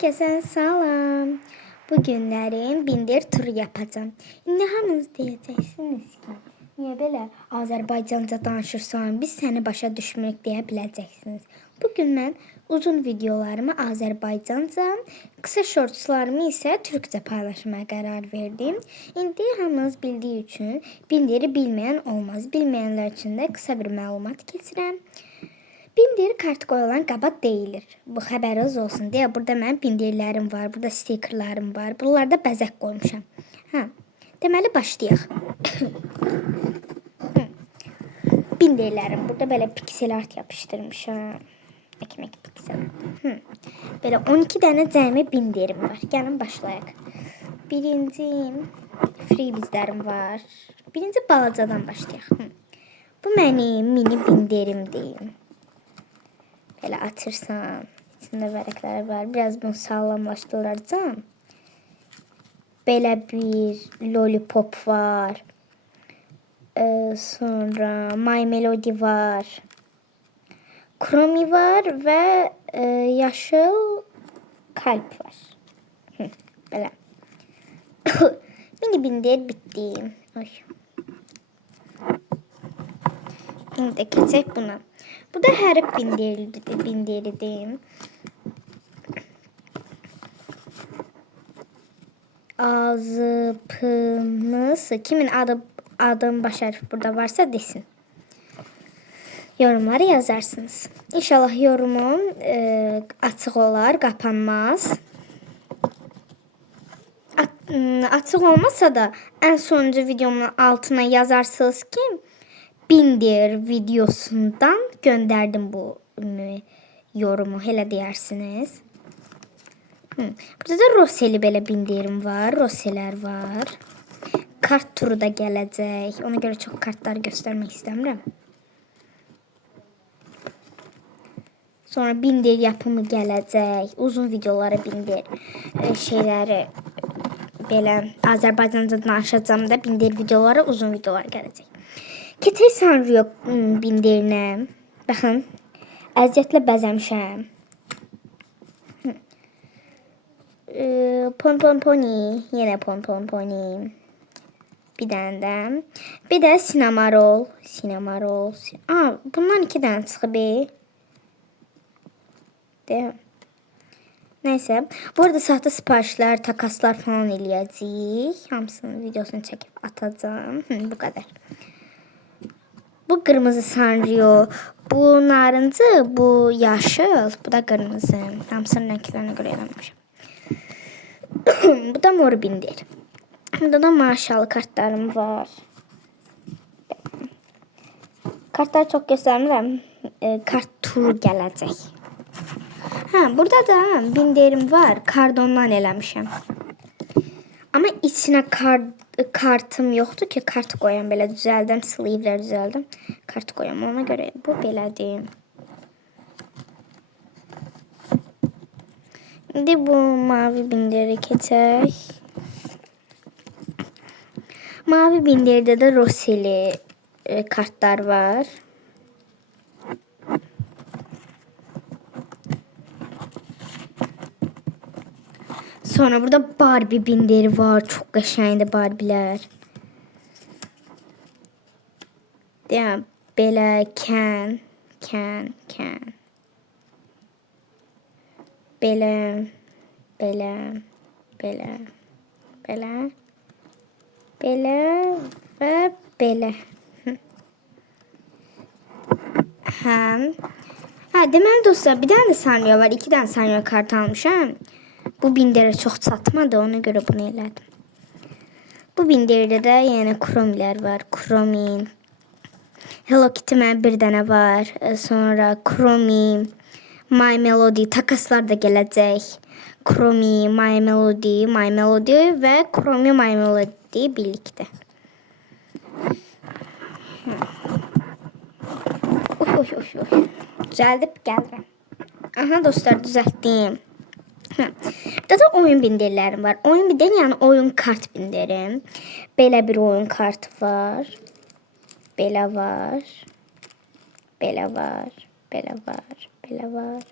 Herkese salam. Bugünlerim bindir turu yapacağım. İndi hamınız deyəcəksiniz ki, niyə belə Azərbaycanca danışırsan, biz səni başa düşmürük deyə biləcəksiniz. Bugün mən uzun videolarımı Azərbaycanca, qısa shortslarımı isə türkcə paylaşmaya qərar verdim. İndi hamınız bildiyi üçün bindiri bilməyən olmaz. Bilməyənlər üçün də qısa bir məlumat keçirəm. Bindir kart qoyulan qaba deyilir. Bu xəbəriniz olsun deyə burada mənim bindirlərim var, burada stikerlərim var. Bunlarda bəzək qoymuşam. Deməli başlayaq. Bindirlərim. Burada belə piksel art yapışdırmışam. Ekmek piksel art. Belə 12 dənə cəmi bindirim var. Gəlin başlayaq. Birinci freebizlərim var. Birinci balacadan başlayaq. Bu mənim mini bindirimdir. Belə açırsan, içində vərəqləri var. Biraz bunu sağlamlaşdıracağım. Belə bir lollipop var. Sonra My Melody var. Kromi var və yaşıl kalp var. Belə. Mini bindir bitdi. İndi keçək buna. Bu da hərf bindiridir. Azıpınız. Kimin adım baş hərfi burada varsa desin. Yorumları yazarsınız. İnşallah yorumum açıq olar, qapanmaz. Açıq olmasa da ən sonuncu videomun altına yazarsınız ki, bindir videosundan gönderdim bu yorumu. Hele deyirsiniz. Burada da Roseli belə bindirim var. Roselər var. Kart turu da gələcək. Ona görə çox kartları göstərmək istəmirəm. Sonra bindir yapımı gələcək. Uzun videolara bindir şeyləri belə Azərbaycanca danışacağım da bindir videolara, uzun videolar gələcək. Keçək Sanrio bindirinə. Baxın, əziyyətlə bəzəmişəm. Pon-pon-poni, yenə pon-pon-poni. Bir dənə də. Bir də Sinamarol. Bundan 2 dənə çıxıb. Nəysə, bu arada saxta siparişlər, takaslar falan eləyəcəyik. Hamısının videosunu çəkib atacağım. Bu qədər. Bu qırmızı Sanrio, bu narıncı, bu yaşıl, bu da qırmızı. Hamısının rənglərinə görə eləmişəm. Bu da mor bindir. Burada da maşalı kartlarım var. Kartları çox göstərmirəm. Kart turu gələcək. Burada da bindirim var. Kardondan eləmişəm. Amma içinə kartım yoxdur ki, kart qoyam. Belə düzəldim, sleevelər düzəldim. Kart qoyam. Ona görə bu belədir. İndi bu mavi bindiri keçək. Mavi bindirdə də Roseli kartlar var. Sonra burada Barbie bindiri var. Çox qəşəngdir Barbielər. Deyəm, belə Ken. Belə və belə. Deməli dostlar, bir dənə də Sanrio var. 2 dənə Sanrio kart almışam. Bu bindirə çox çatmadı, ona görə bunu elədim. Bu bindirdə də yenə Kromilər var. Kromi. Hello Kitty mən bir dənə var. Sonra Kromi, My Melody, takaslar da gələcək. Kromi, My Melody və Kromi, My Melody birlikdə. Düzəldib gəlirəm. Aha dostlar, düzəltdim. Burada da oyun bindirlərim var. Oyun bindirim, yəni oyun kart bindirim. Belə bir oyun kartı var. Belə var. Belə var. Belə var. Belə var.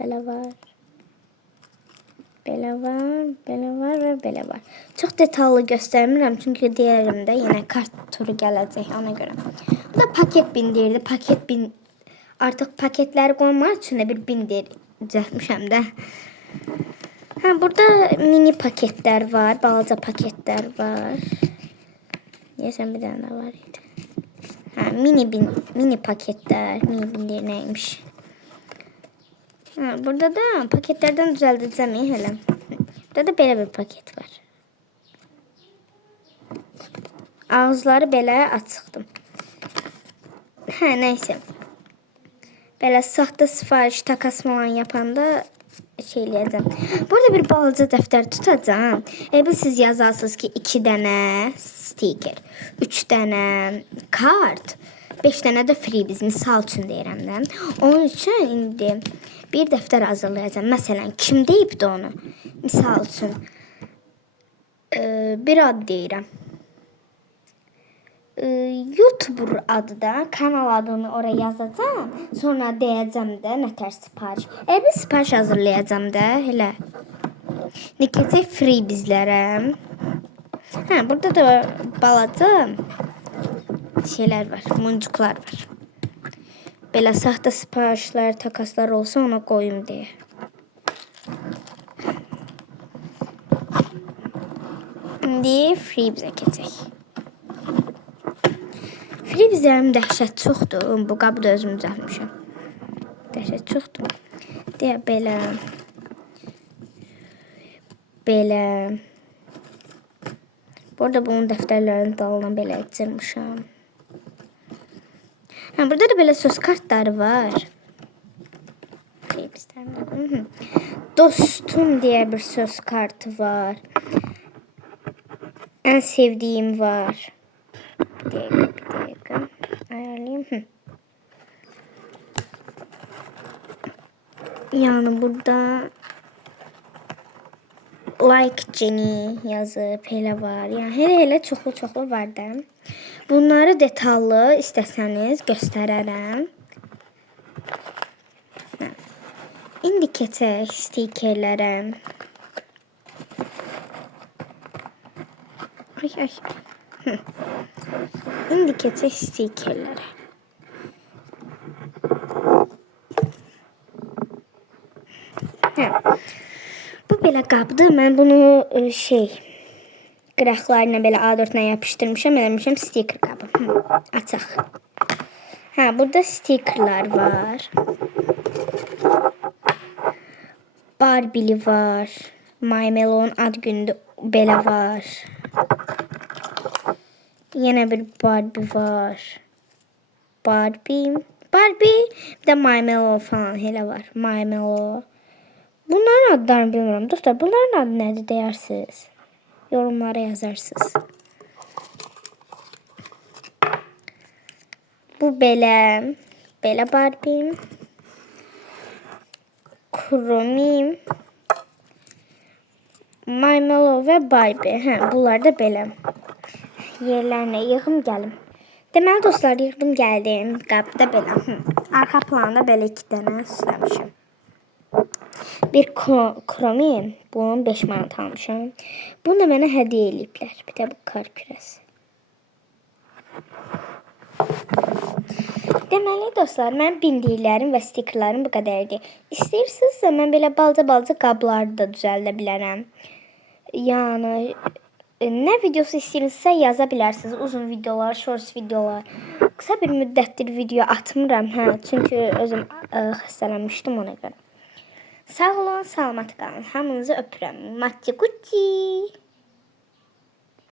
Belə var. Belə var və belə var. Çox detallı göstərmirəm çünki digərində yenə kart turu gələcək ona görə. Bu da paket bindirdi. Artıq paketləri qoymaq üçün də bir bindir düzəltmişəm də. Burada mini paketlər var, balaca paketlər var. Deyəsən bir dənə var idi. Mini paketlər, mini bindir nəymiş? Burada da paketlərdən düzəldəcəm hələ. Burada da belə bir paket var. Ağızları belə açıqdır. Nəysə. Belə saxta sifariş takas falan yapanda şey eləyəcəm. Burada bir balaca dəftər tutacağım. Siz yazarsınız ki 2 dənə stiker, 3 dənə kart, 5 dənə də freebiz. Misal üçün deyirəm də. Onun üçün indi bir dəftər hazırlayacağım. Məsələn, kim deyibdi onu? Misal üçün bir ad deyirəm. YouTuber adı da, kanal adını oraya yazacağım. Sonra deyəcəm də nətər sipariş. Bir sipariş hazırlayacağım da, elə. Ne keçək freebizlərə. Burada da balaca şeylər var, muncuqlar var. Belə saxta siparişlər, takaslar olsa ona qoyum deyə. İndi freebizə keçək. Freebizlərim dəhşət çoxdur. Bu qabı da özüm düzəltmişəm. Dəhşət çoxdur. Deyə belə. Burada bunun dəftərlərinin dalına belə etdirmişəm. Burada da belə söz kartları var. Dostum deyə bir söz kartı var. En sevdiğim var. Bir dakika. Ayarlayayım. Yani burada like Jenny yazıb elə var. Yəni elə çoxlu var da. Bunları detallı istəsəniz göstərərəm. İndi keçək stikerlərə. İndi keçək stikerlərə. Bu belə qabdır. Mən bunu qıraqlarına belə A4-lə yapışdırmışam. Eləmişəm stiker qabı. Açaq. Burada stikerlər var. Barbie'li var. My Melon ad günündə belə var. Yenə bir Barbie var. Barbie. Bir də My Melon falan elə var. My Melon. Bunların adlarını bilmirəm. Dostlar, bunların adı nədir deyirsiniz? Yorumlara yazarsınız. Bu belə. Belə Barbie. Chromie. My Melon və Barbie. Bunlar da belə. Yerlərinə yığım gəlim. Deməli dostlar, yığdım gəldim. Qabda belə. Arxa planda belə 2 dənə süsləmişəm. Bir Chromie. Bunun 5 manat almışam. Bunu da mənə hədiyyə eləyiblər. Bir də bu kar kürəsi. Deməli dostlar, mən bindirlərim və stikerlərim bu qədərdir. İstəyirsinizsə mən belə balaca qabları da düzəldə bilərəm. Yəni nə videosu istəyirsinizsə yaza bilərsiniz. Uzun videolar, shorts videolar. Qısa bir müddətdir video atmıram. Çünki özüm xəstələnmişdim ona görə. Sağ olun, salamat qalın. Hamınızı öpürəm. Matti Gucci.